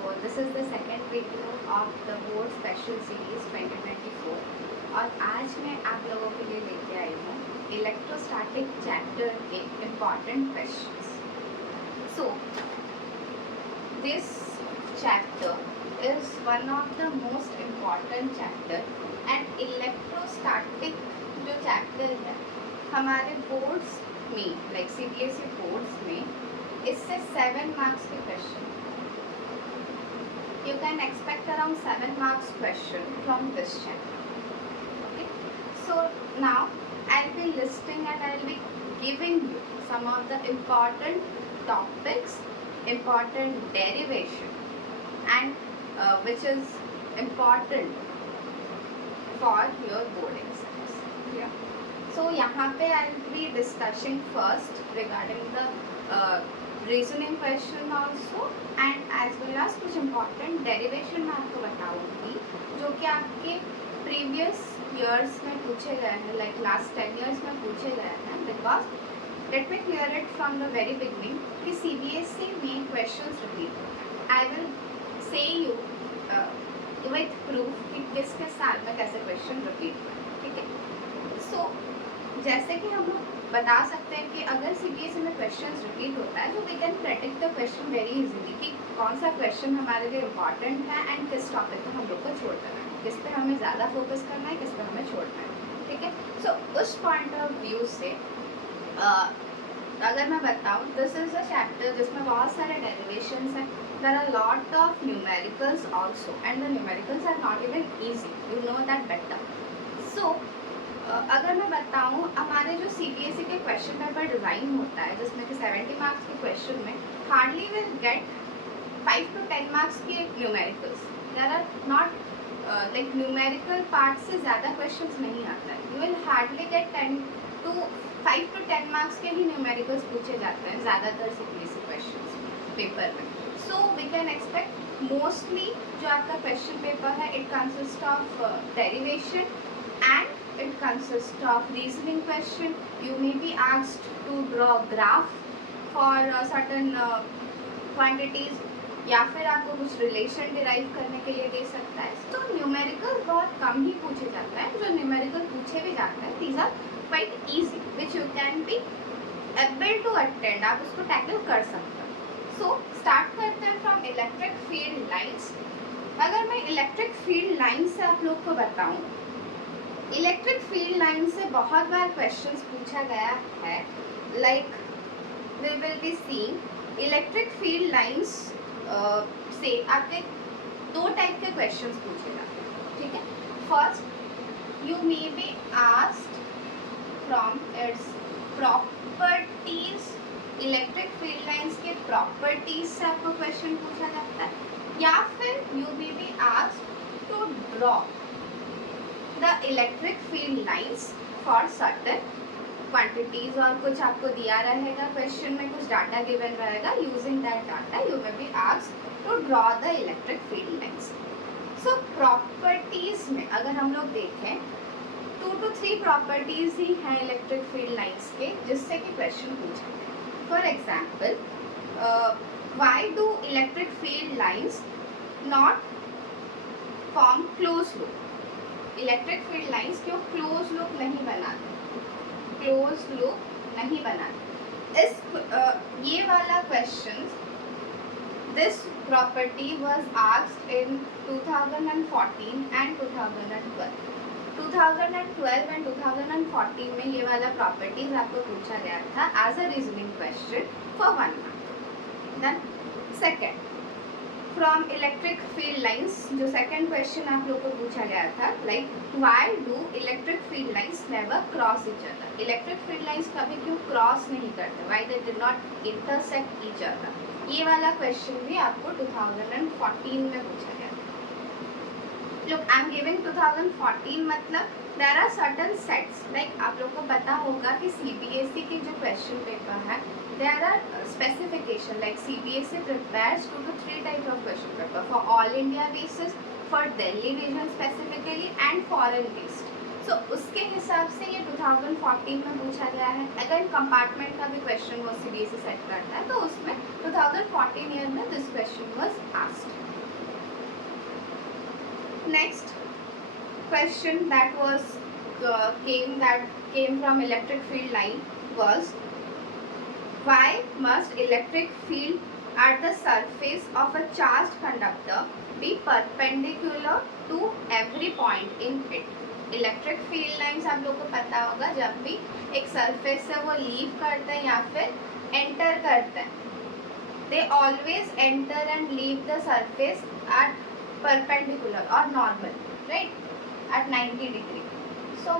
this is the second video of the board special series 2024 और आज मैं आप लोगों के लिए लेके आई हूँ इलेक्ट्रोस्टैटिक चैप्टर के important questions. So this chapter is one of the most important chapter and electrostatic जो चैप्टर है हमारे बोर्ड्स में लाइक CBSE बोर्ड्स में इससे 7 मार्क्स के question. You can expect around 7 marks question from this chapter. Okay. So now I'll be listing and I'll be giving you some of the important topics, important derivation, and which is important for your board exams. Yeah. So यहाँ पे I'll be discussing first regarding the reasoning question also and as well as कुछ important derivation मैं आपको बताऊंगी जो कि आपके previous years में पूछे गए हैं लाइक लास्ट 10 ईयर्स में पूछे गए हैं. Because let me clear it from the very beginning कि CBSE में क्वेश्चन रिपीट होते हैं. I will say you with proof कि किस किस साल में कैसे क्वेश्चन रिपीट हुए. ठीक है. सो जैसे कि हम लोग बता सकते हैं कि अगर CBSE में क्वेश्चन रिपीट होता है तो we can predict the question very easily कि कौन सा क्वेश्चन हमारे लिए इम्पॉर्टेंट है एंड किस टॉपिक पर हम लोग को छोड़ देना है, किस पे हमें ज़्यादा फोकस करना है, किस पे हमें छोड़ना है. ठीक है. सो उस पॉइंट ऑफ व्यू से अगर मैं बताऊँ दिस इज अ चैप्टर जिसमें बहुत सारे डेरिवेशंस हैं. There are lot of numericals also and the numericals are not even easy, you know that better. So अगर मैं बताऊँ हमारे जो CBSE के क्वेश्चन पेपर डिज़ाइन होता है जिसमें कि 70 मार्क्स के क्वेश्चन में hardly will get 5 to 10 marks के numericals. There are not like numerical part से ज़्यादा क्वेश्चंस नहीं आता है. You will hardly get 5 to 10 marks के ही न्यूमेरिकल्स पूछे जाते हैं ज़्यादातर CBSE क्वेश्चन पेपर में. So we can expect mostly जो आपका क्वेश्चन पेपर है it consist of derivation and it consists of reasoning question. You may be asked to draw graph for certain quantities या फिर आपको कुछ रिलेशन डिराइव करने के लिए दे सकता है. तो न्यूमेरिकल बहुत कम ही पूछे जाता है. जो न्यूमेरिकल पूछे भी जाते हैं these are quite easy which you can be able to attend. आप उसको टैकल कर सकते हैं. सो स्टार्ट करते हैं फ्रॉम इलेक्ट्रिक फील्ड लाइन्स. अगर मैं इलेक्ट्रिक फील्ड लाइन से आप लोग को बताऊँ इलेक्ट्रिक फील्ड लाइन से बहुत बार क्वेश्चंस पूछा गया है. Like we will be seeing electric field lines से आपके 2 टाइप के क्वेश्चंस पूछे जाते हैं. ठीक है. First you may be asked from its properties. Electric field lines के प्रॉपर्टीज से आपको क्वेश्चन पूछा जाता है या फिर you may be asked to draw the electric field lines for certain quantities. और कुछ आपको दिया रहेगा क्वेश्चन में, कुछ डाटा गिवन रहेगा. Using that data you may be asked to draw the electric field lines. So properties में अगर हम लोग देखें 2 to 3 प्रॉपर्टीज ही हैं इलेक्ट्रिक फील्ड लाइन्स के जिससे कि क्वेश्चन पूछा जाए. For example why do electric field lines not form close loop. Electric field lines क्यों क्लोज लूप नहीं बनाते, क्लोज लूप नहीं बनाते. इस ये वाला question this property was asked in 2014 and 2012. 2012 and 2014 में ये वाला प्रॉपर्टीज आपको पूछा गया था as a reasoning question for 1 mark. Then second from electric field lines जो सेकेंड क्वेश्चन आप लोग को पूछा गया था like why do electric field lines never cross each other. Electric field lines कभी क्यों क्रॉस नहीं करते, why they did not intersect each other. ये वाला क्वेश्चन भी आपको 2014 में पूछा गया था. लुक आई एम गिविंग 2014 मतलब there are certain sets like आप लोग को पता होगा कि CBSE के जो क्वेश्चन पेपर है there are specification like CBSE prepares 2 to 3 types of question paper for all India basis, for Delhi region specifically and foreign based. सो उसके हिसाब से ये 2014 में पूछा गया है। अगर कंपार्टमेंट का भी क्वेश्चन वो सीबीएसई सेट करता है तो उसमें 2014 ईयर में this question was asked. Next question that was came from electric field line was, why must electric field at the surface of a charged conductor be perpendicular to every point in it? Electric field lines आप लोग को पता होगा, जब भी एक surface से वो लीव करते हैं या फिर एंटर करते हैं, they always enter and leave the surface at perpendicular और normal, right, at 90 degree. So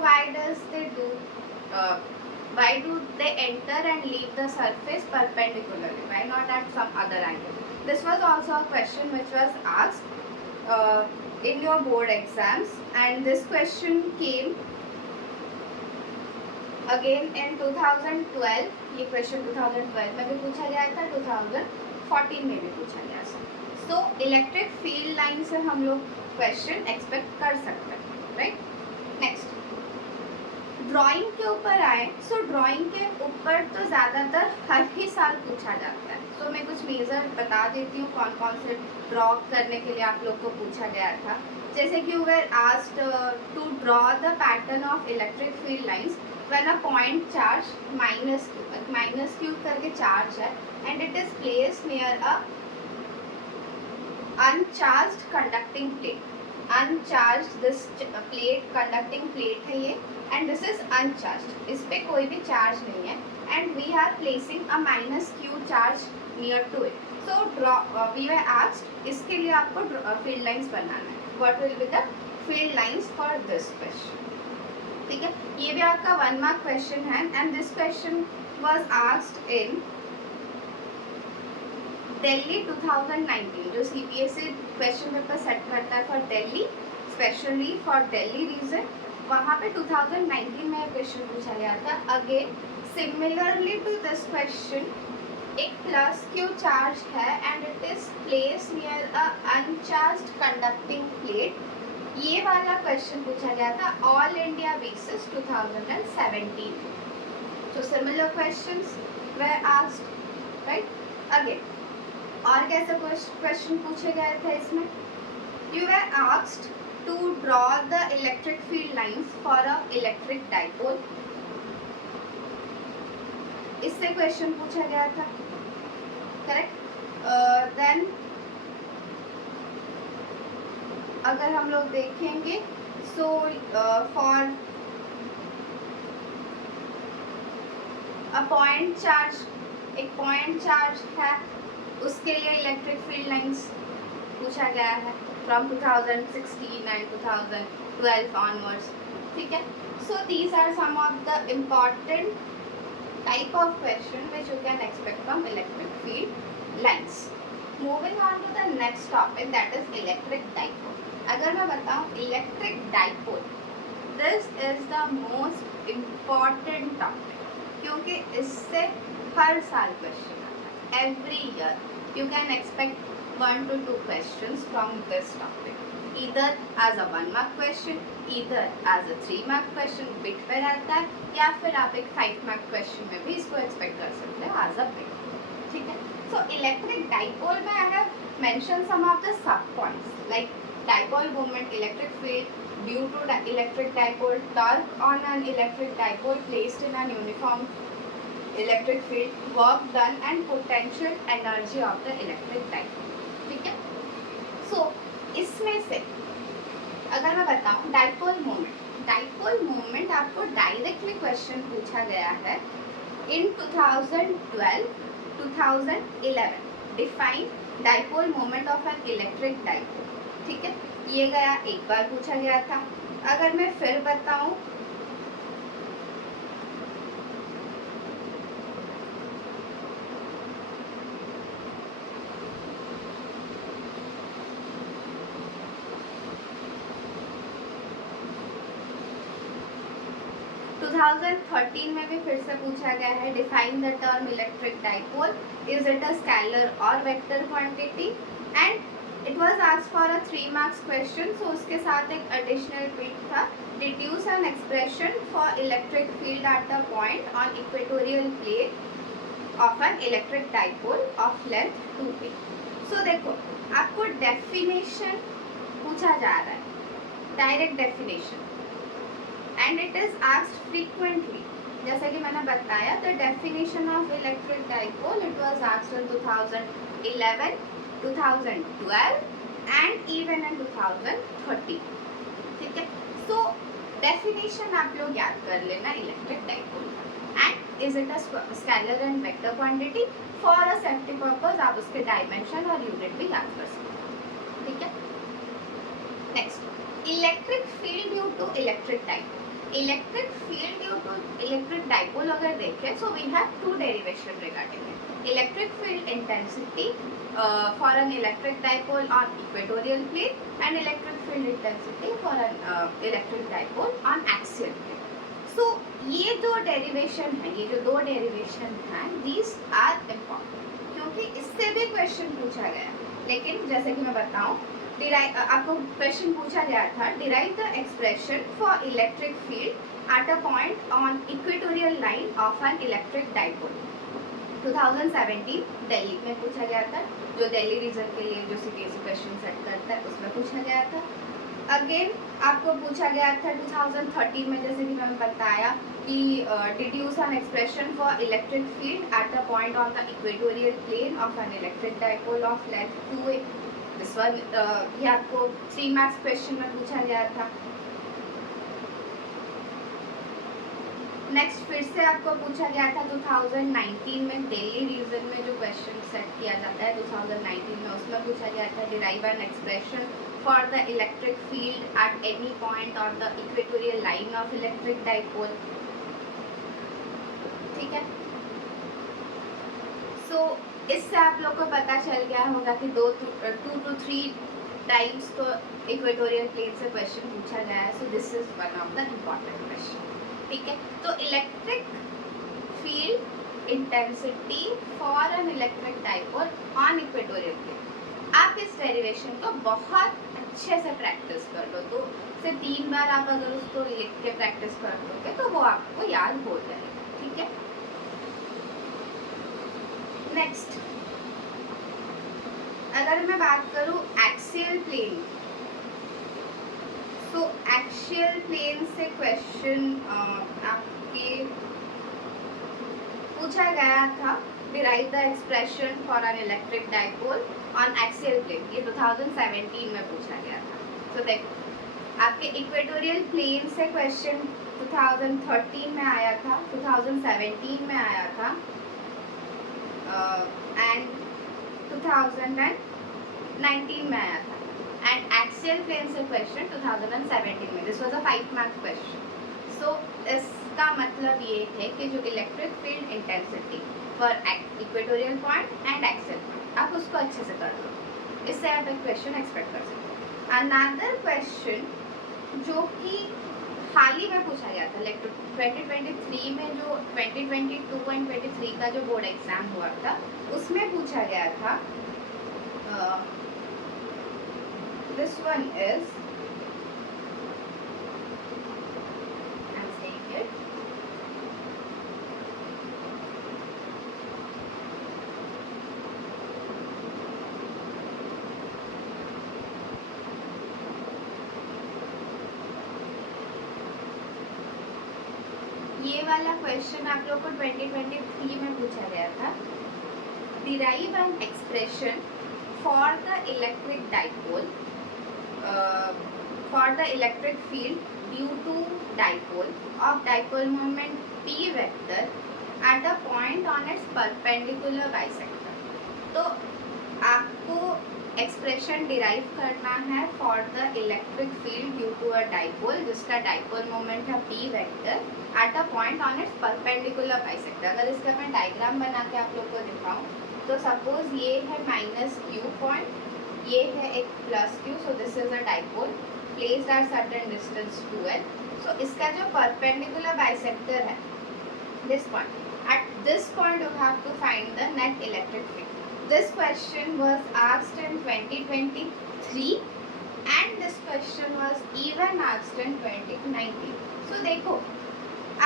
why do they enter and leave the surface perpendicularly? Why not at some other angle? This was also a question which was asked in your board exams, and this question came again in 2012. ये question 2012 में भी पूछा गया था, 2014 में भी पूछा गया था. So electric field line से हम लोग question expect कर सकते हैं, right? Next, ड्राइंग के ऊपर आए. सो ड्राइंग के ऊपर तो ज़्यादातर हर ही साल पूछा जाता है. सो मैं कुछ मेजर बता देती हूँ कौन कौन से ड्रॉ करने के लिए आप लोग को पूछा गया था. जैसे कि you were asked to draw the pattern of electric field lines when a point charge minus Q करके चार्ज है and it is placed near a uncharged conducting plate. Uncharged this plate conducting plate है ये, and this is uncharged. इस पे कोई भी charge नहीं है and we are placing a minus Q charge near to it. So we were asked, इसके लिए आपको फील्ड लाइंस बनाना है. What will be the field lines for this question? ठीक है, ये भी आपका 1 मार्क क्वेश्चन है and this question was asked in Delhi 2019. जो सीबीएसई क्वेश्चन पेपर सेट करता है for Delhi, specially for Delhi region, वहाँ पे 2019 में क्वेश्चन पूछा गया था. Again similarly to this question, एक प्लस क्यू चार्ज है and it is place near a uncharged conducting plate. ये वाला क्वेश्चन पूछा गया था all India basis 2017. So similar questions were asked, right. Again और कैसे क्वेश्चन पूछे गए थे इसमें? You were asked to draw the electric field lines for a electric dipole. इससे क्वेश्चन पूछा गया था, करेक्ट. देन अगर हम लोग देखेंगे, so for a point charge, एक पॉइंट चार्ज है, उसके लिए इलेक्ट्रिक फील्ड लाइंस पूछा गया है from 2016 and 2012 onwards. ठीक है, so these are some of the important type of question which you can expect from electric field lines. Moving on to the next topic, that is electric dipole. अगर मैं बताऊँ electric dipole, this is the most important topic क्योंकि इससे हर साल question आता है. Every year you can expect 1 to 2 questions from this topic, either as a 1 mark question, either as a 3 mark question, bit पे रहता है, या फिर आप एक 5 mark question में भी इसको एक्सपेक्ट कर सकते हैं as a bit. ठीक है, so electric dipole में I have mentioned some of the sub points like dipole moment, electric field due to the electric dipole, torque on an electric dipole placed in an uniform electric field, work done and potential energy of the electric dipole. ठीक है, सो इसमें से अगर मैं बताऊं dipole moment आपको directly question पूछा गया है इन 2012, 2011. Define dipole moment of an electric dipole. ठीक है, ये गया एक बार पूछा गया था. अगर मैं फिर बताऊं 2013 में भी फिर से पूछा गया है. Define the term electric dipole, is it a scalar और vector quantity, and it was asked for a 3 marks question, so उसके साथ एक एडिशनल बिट था, deduce an expression for electric field at a point on equatorial plane of an electric dipole of length 2p। So देखो आपको definition पूछा जा रहा है, direct definition, and it is asked frequently. जैसा कि मैंने बताया, the definition of electric dipole it was asked in 2011, 2012 and even in 2013। ठीक है, सो डेफिनेशन आप लोग याद कर लेना इलेक्ट्रिक डाइपोल का। And is it a scalar and vector quantity, for a safety purpose आप उसके डायमेंशन और यूनिट भी याद कर सकते हो। ठीक है, next electric field due to electric dipole. Electric field due to electric dipole अगर देखें, so we have two derivation regarding it. Electric field intensity for an electric dipole on equatorial plane and electric field intensity for an electric dipole on axial plane. So ये दो derivation है, ये जो दो derivation हैं, these are important क्योंकि इससे भी क्वेश्चन पूछा गया। लेकिन जैसे कि मैं बताऊं, आपको क्वेश्चन पूछा गया था, derive the expression for electric field at a point on equatorial line of an electric dipole. 2017 Delhi में पूछा गया था, जो दिल्ली रीजन के लिए जो सीबीएसई क्वेश्चन सेट करता है उसमें पूछा गया था। अगेन आपको पूछा गया था 2013 में, जैसे कि मैंने बताया कि deduce an expression for electric field at a point on the equatorial plane of an electric dipole of length 2a। This one ये आपको 3 मार्क्स क्वेश्चन में पूछा गया था। नेक्स्ट फिर से आपको पूछा गया था 2019 में, दिल्ली रीजन में जो क्वेश्चन सेट किया जाता है 2019 में, उसमें पूछा गया था derive an expression for the electric field at any point on the equatorial line of electric dipole. ठीक है, सो इससे आप लोग को पता चल गया होगा कि 2 to 3 टाइम्स तो इक्वेटोरियल प्लेन से क्वेश्चन पूछा गया है। So this is one of the important question. ठीक है, तो electric field intensity for an electric dipole on equatorial plane, आप इस डेरिवेशन को बहुत अच्छे से प्रैक्टिस कर लो। तो से 3 बार आप अगर उसको लिख के प्रैक्टिस कर दोगे तो वो आपको याद हो जाएगा। ठीक है, नेक्स्ट अगर मैं बात करूं एक्सियल प्लेन, तो एक्सियल प्लेन से क्वेश्चन आपके पूछा गया था, derive the expression for an electric dipole on axial plane, ये 2017 में पूछा गया था। तो देखो आपके इक्वेटोरियल प्लेन से क्वेश्चन 2013 में आया था, 2017 में आया था एंड 2019 में आया था। एंड एक्सियल प्लेन से क्वेश्चन 2017 में, this was a 5 marks question. So इसका मतलब ये है कि जो electric field intensity for equatorial point and axial point, आप उसको अच्छे से कर लो, इससे आप एक क्वेश्चन एक्सपेक्ट कर सकते हो। अनदर क्वेश्चन जो कि हाल ही में पूछा गया था, लाइक 2023 में, जो 2022 एंड 23 का जो बोर्ड एग्जाम हुआ था उसमें पूछा गया था, this one is, I am saying it, ये वाला क्वेश्चन आप लोग को 2023 में पूछा गया था, derive an expression for the electric dipole for the electric field due to dipole of dipole moment p vector at the point on its perpendicular bisector. तो आपको एक्सप्रेशन डिराइव करना है for the electric field due to a dipole जिसका dipole moment है p vector at a point on its perpendicular bisector. अगर इसका मैं diagram बना के आप लोग को दिखाऊं, तो सपोज ये है -q पॉइंट, ये है एक +q, so this is a dipole placed at certain distance 2l। So इसका जो परपेंडिकुलर बाइसेक्टर है this point, at this point you have to find the net electric field. This question was asked in 2023 and this question was even asked in 2019. So देखो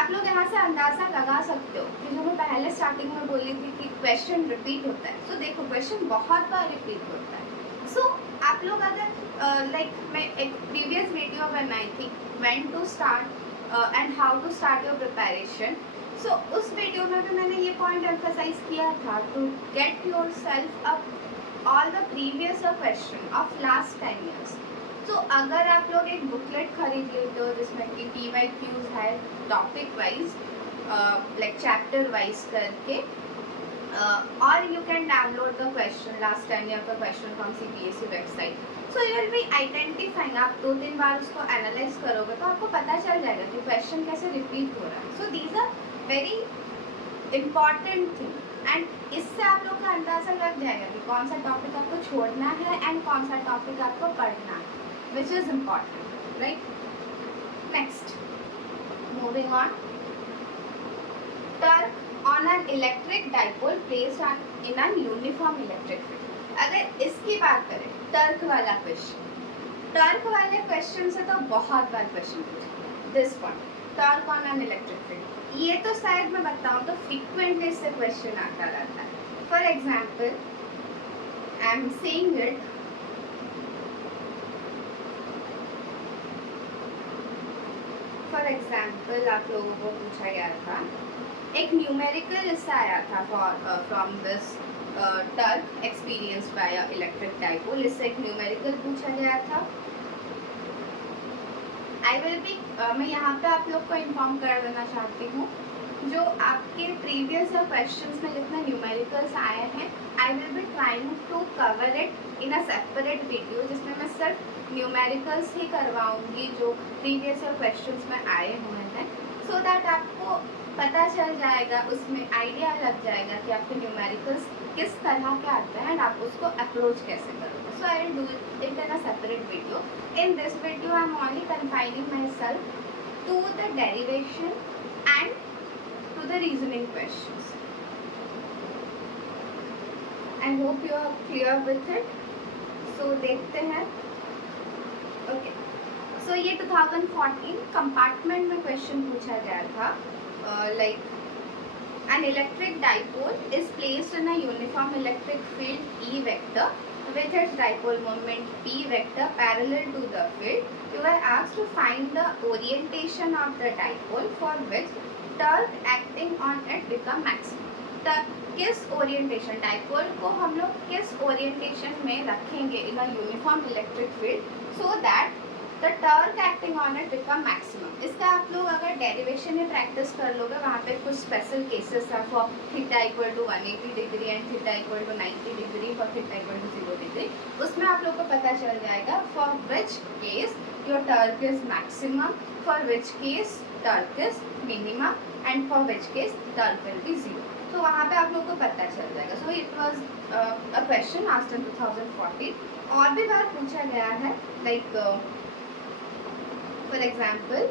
आप लोग यहाँ से अंदाज़ा लगा सकते हो कि जो मैं पहले स्टार्टिंग में बोली थी कि क्वेश्चन रिपीट होता है. So देखो क्वेश्चन बहुत बार रिपीट होता है. So आप लोग अगर लाइक मैं एक प्रीवियस वीडियो बनाई थी when to start and how to start your preparation. So उस वीडियो में भी मैंने ये पॉइंट एम्फसाइज किया था to get yourself up all the previous question of last 10 years. तो अगर आप लोग एक बुकलेट खरीद लेते हो जिसमें कि PYQs है topic wise like chapter wise करके और you can download the question last 10 year का question from CBSE website. So you will be identifying. आप 2-3 बार उसको एनालाइज करोगे तो आपको पता चल जाएगा कि क्वेश्चन कैसे रिपीट हो रहा है. So these are very important thing and इससे आप लोग का अंदाज़ा लग जाएगा कि कौन सा टॉपिक आपको छोड़ना है एंड कौन सा टॉपिक आपको पढ़ना है, which is important, right. Next, moving on. Torque on an electric dipole placed in an uniform electric field. अगर इसकी बात करें टर्क वाला क्वेश्चन, टर्क वाले क्वेश्चन से तो बहुत बार क्वेश्चन पूछा. This point torque on an electric field, ये तो शायद मैं बताऊँ तो फ्रीक्वेंटली इससे क्वेश्चन आता रहता है. For example I am saying it, for example आप लोगों को पूछा गया था एक न्यूमेरिकल इससे आया था from this torque experience by electric dipole. इससे एक न्यूमेरिकल पूछा गया था. आई विल बी मैं यहाँ पे आप लोग को इन्फॉर्म कर देना चाहती हूँ जो आपके प्रीवियस क्वेश्चंस में जितने न्यूमेरिकल्स आए हैं I will be trying to cover it in a separate video जिसमें मैं सिर्फ न्यूमेरिकल्स ही करवाऊँगी जो प्रीवियस क्वेश्चंस में आए हुए हैं, सो दैट आपको पता चल जाएगा, उसमें आइडिया लग जाएगा कि आपके न्यूमेरिकल्स किस तरह के आते हैं एंड आप उसको अप्रोच कैसे करोगे. So I will do it in a separate video. In this video, I am only confining myself to the derivation and to the reasoning questions. I hope you are clear with it. So देखते हैं. Okay. So ये 2014 compartment में question पूछा गया था. Like an electric dipole is placed in a uniform electric field E vector with its dipole moment P vector parallel to the field. You were asked to find the orientation of the dipole for which torque acting on it become maximum. किस orientation dipole को हम लोग किस orientation में रखेंगे in a uniform electric field so that the torque acting on it become maximum. इसका आप लोग अगर डेरिवेशन में प्रैक्टिस कर लोगे वहाँ पे कुछ स्पेशल केसेस है for theta equal to 180 degree and theta equal to 90 degree for theta equal to 0 degree. उसमें आप लोग को पता चल जाएगा for which case your torque is maximum, for which case torque is minimum and for which case torque will be 0. तो वहाँ पे आप लोग को पता चल जाएगा. So it was a question asked in 2014. और भी बार पूछा गया है लाइक फॉर एग्जाम्पल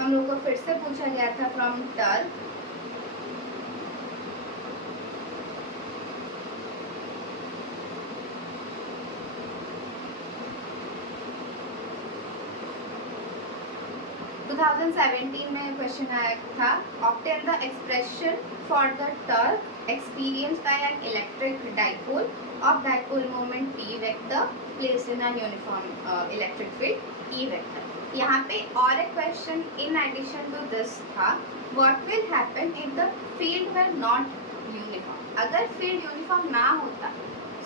हम लोग को फिर से पूछा गया था फ्रॉम टर्क. टू 2017 में क्वेश्चन आया था obtain the expression for the torque experience by an electric dipole of dipole moment P vector placed in an uniform electric field E vector. यहाँ पे और एक question in addition to this था what will happen if the field were not uniform. अगर field uniform ना होता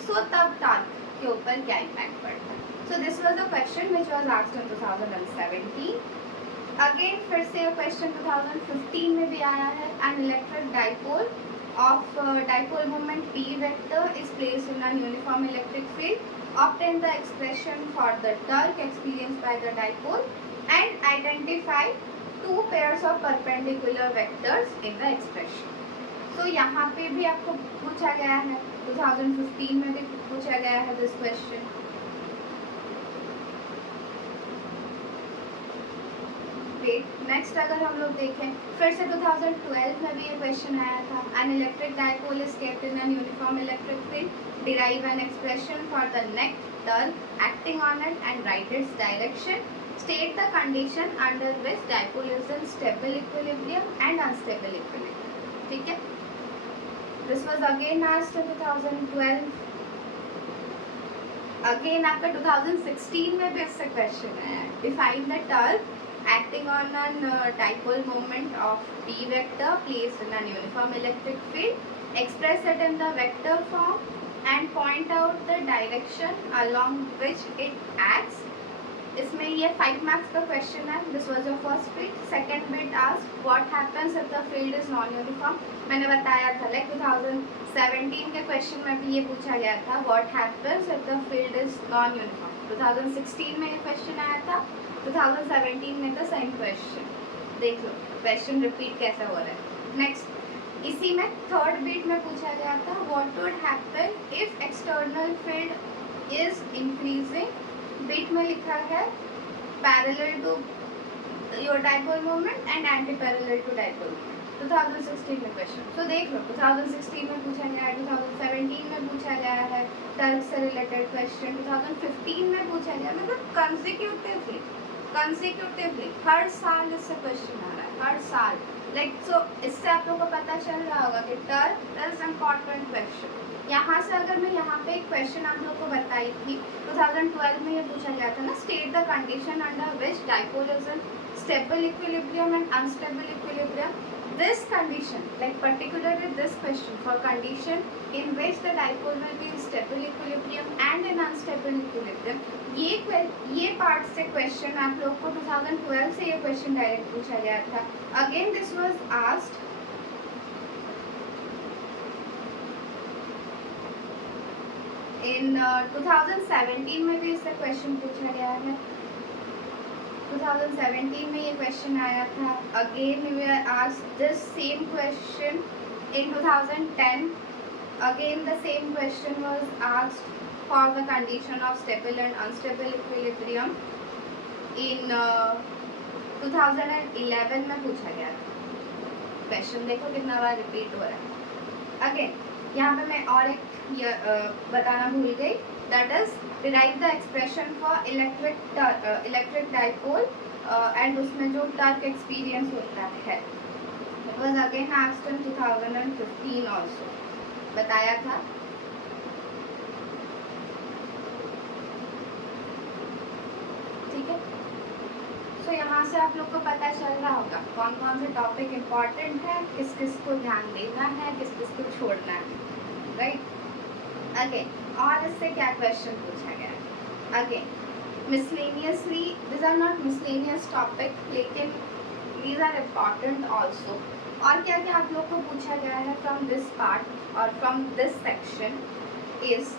सो तब torque के ऊपर क्या इम्पैक्ट पड़ता. So this was the question which was asked in 2017. Again फिर से क्वेश्चन 2015 में भी आया है. N electric dipole of dipole moment P vector is placed in a uniform electric field. Obtain the expression for the torque experienced by the dipole and identify two pairs of perpendicular vectors in the expression. So यहाँ पे भी आपको पूछा गया है, 2015 में भी पूछा गया है this question. ग्रेट। नेक्स्ट अगर हम लोग देखें फिर से 2012 में भी ये क्वेश्चन आया था। N electric dipole is kept in an uniform electric field, derive an expression for the net turn acting on it and right its direction, state the condition under which dipole is in stable equilibrium and unstable equilibrium. ठीक है, this was again asked in 2012. Again आपका 2016 में भी इससे question है। Define the term acting on an dipole moment of D vector placed in an uniform electric field, express it in the vector form and point out the direction along which it acts. इसमें ये 5 marks का question है। This was your first bit. Second bit asked what happens if the field is non uniform. मैंने बताया था like 2017 के question में भी ये पूछा गया था what happens if the field is non uniform. 2016 में ये क्वेश्चन आया था, 2017 में था सेम क्वेश्चन। देख लो क्वेश्चन रिपीट कैसे हो रहा है। नेक्स्ट इसी में थर्ड बिट में पूछा गया था what would happen if external field is increasing. Bit में लिखा है parallel to your dipole moment and anti parallel to dipole moment. 2016 में क्वेश्चन तो देख लो 2016 में पूछा गया है, 2017 में पूछा गया है टर्क से रिलेटेड क्वेश्चन, 2015 में पूछा गया। मतलब कंसेक्यूटिवली हर साल इससे क्वेश्चन आ रहा है, हर साल। लाइक सो इससे आप लोगों को पता चल रहा होगा कि टर्क इज इम्पॉर्टेंट क्वेश्चन। यहाँ से अगर मैं यहाँ पे एक क्वेश्चन आप लोग को बताई थी 2012 में ये पूछा गया था ना, state the condition under which dipole is in stable equilibrium and unstable equilibrium. This condition like particularly this question for condition in which the dipole will be in stable equilibrium and in unstable equilibrium. ये part से question आप लोग को 2012 से ये question direct पूछा गया था। अगेन दिस वाज आस्क्ड इन 2017 में भी इससे क्वेश्चन पूछा गया है। 2017 में ये क्वेश्चन आया था। Again we are asked this same question in 2010। Again the same question was asked for the condition of stable and unstable equilibrium in 2011 में पूछा गया था। क्वेश्चन देखो कितना बार रिपीट हो रहा है। अगेन यहाँ पे मैं और एक बताना भूल गई, that is derive the expression for electric dipole and उसमें जो टर्क एक्सपीरियंस होता है। It was again asked in 2015 also, बताया था। ठीक है, सो यहाँ से आप लोग को पता चल रहा होगा कौन कौन से टॉपिक इम्पॉर्टेंट है, किस किस को ध्यान देना है, किस किस को छोड़ना है, राइट। अगेन और इससे क्या क्वेश्चन पूछा गया है। Again miscellaneously, this are not miscellaneous topic लेकिन दीज आर इम्पॉर्टेंट ऑल्सो। और क्या क्या आप लोग को पूछा गया है फ्रॉम दिस पार्ट और from this section is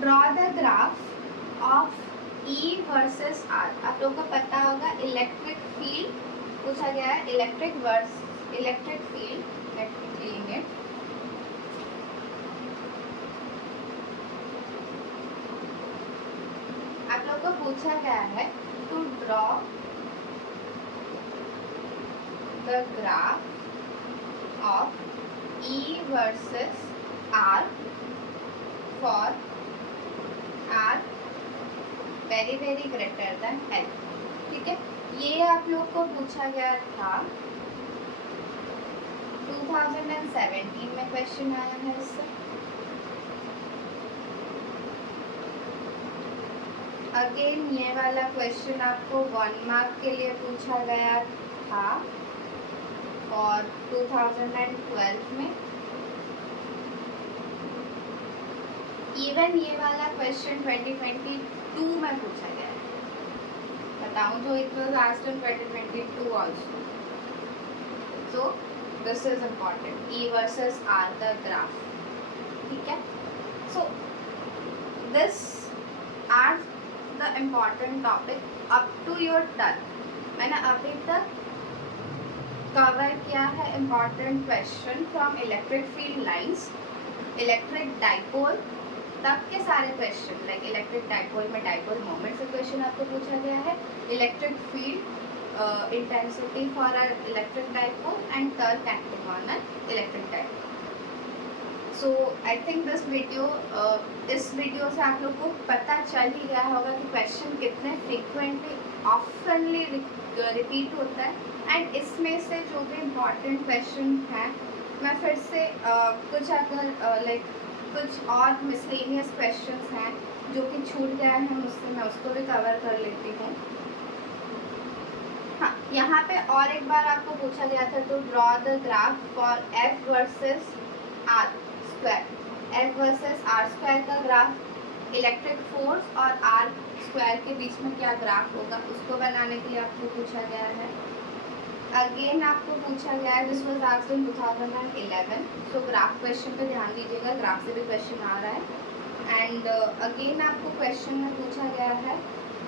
draw the graph of E versus R। आप लोग को पता होगा इलेक्ट्रिक फील्ड पूछा गया है, electric field, let me clean it. आप लोग को पूछा गया है to draw the graph of E versus R for R very very greater than L। ठीक है, ये आप लोग को पूछा गया था 2017 में क्वेश्चन आया है इससे। अगेन ये वाला क्वेश्चन आपको 1 मार्क के लिए पूछा गया था और 2012 में। इवन ये वाला क्वेश्चन 2022 में पूछा गया है, बताऊं तो it was asked in 2022 also. So this is important, E versus R the graph. ठीक है, so these are the important topic up to your turn. मैंने अभी तक कवर किया है important question from electric field lines, electric dipole तक के सारे क्वेश्चन। लाइक इलेक्ट्रिक डाइपोल में डाइपोल मोमेंट से क्वेश्चन आपको पूछा गया है, electric field intensity for an electric dipole and torque acting on an electric dipole. So I think this video इस वीडियो से आप लोग को पता चल ही गया होगा कि क्वेश्चन कितने फ्रिक्वेंटली ऑफनली रिपीट होता है एंड इसमें से जो भी इम्पॉर्टेंट क्वेश्चन हैं मैं फिर से कुछ अगर लाइक कुछ और मिसलेनियस क्वेश्चंस हैं जो कि छूट गया है मुझसे, मैं उसको भी कवर कर लेती हूँ. हाँ, यहाँ पे और एक बार आपको पूछा गया था to draw the graph for F versus R square. F versus R square का ग्राफ इलेक्ट्रिक फोर्स और आर स्क्वायर के बीच में क्या ग्राफ होगा उसको बनाने के लिए आपको पूछा गया है. अगेन आपको पूछा गया है, this was asked in 2011. So graph question पे ध्यान दीजिएगा, ग्राफ से भी क्वेश्चन आ रहा है. एंड अगेन आपको क्वेश्चन में पूछा गया है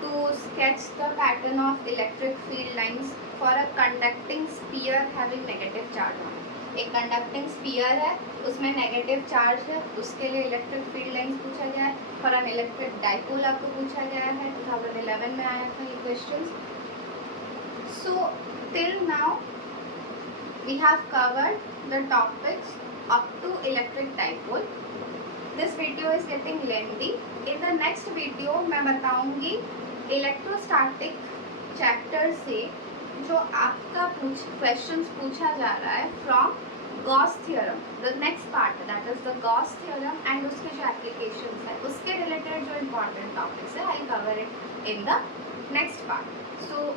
to sketch the pattern of electric field lines for a conducting sphere having negative charge on. एक कंडक्टिंग स्फीयर है, उसमें नेगेटिव चार्ज है, उसके लिए इलेक्ट्रिक फील्ड लाइंस पूछा गया है. फॉर एन इलेक्ट्रिक डाइपोल आपको पूछा गया है, 2011 में आया था ये question. So till now we have covered the topics up to electric dipole. This video is getting lengthy. In the next video मैं बताऊंगी इलेक्ट्रोस्टैटिक चैप्टर से जो आपका क्वेश्चंस पूछा जा रहा है from Gauss theorem. The next part that is the Gauss theorem and उसके जो एप्लीकेशंस है उसके रिलेटेड जो इम्पॉर्टेंट टॉपिक्स है I cover it in the next part. So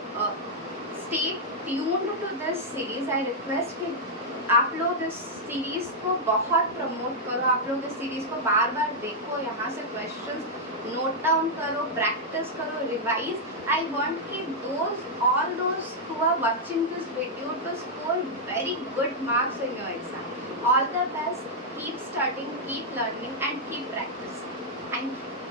stay tuned to this series. I request कि आप लोग इस सीरीज़ को बहुत प्रमोट करो, आप लोग इस सीरीज़ को बार बार देखो, यहाँ से क्वेश्चंस नोट डाउन करो, प्रैक्टिस करो, रिवाइज. आई वांट कि all those who are watching this video to score very good marks in your exam. All the best. Keep studying, keep learning and keep practicing. Thank you.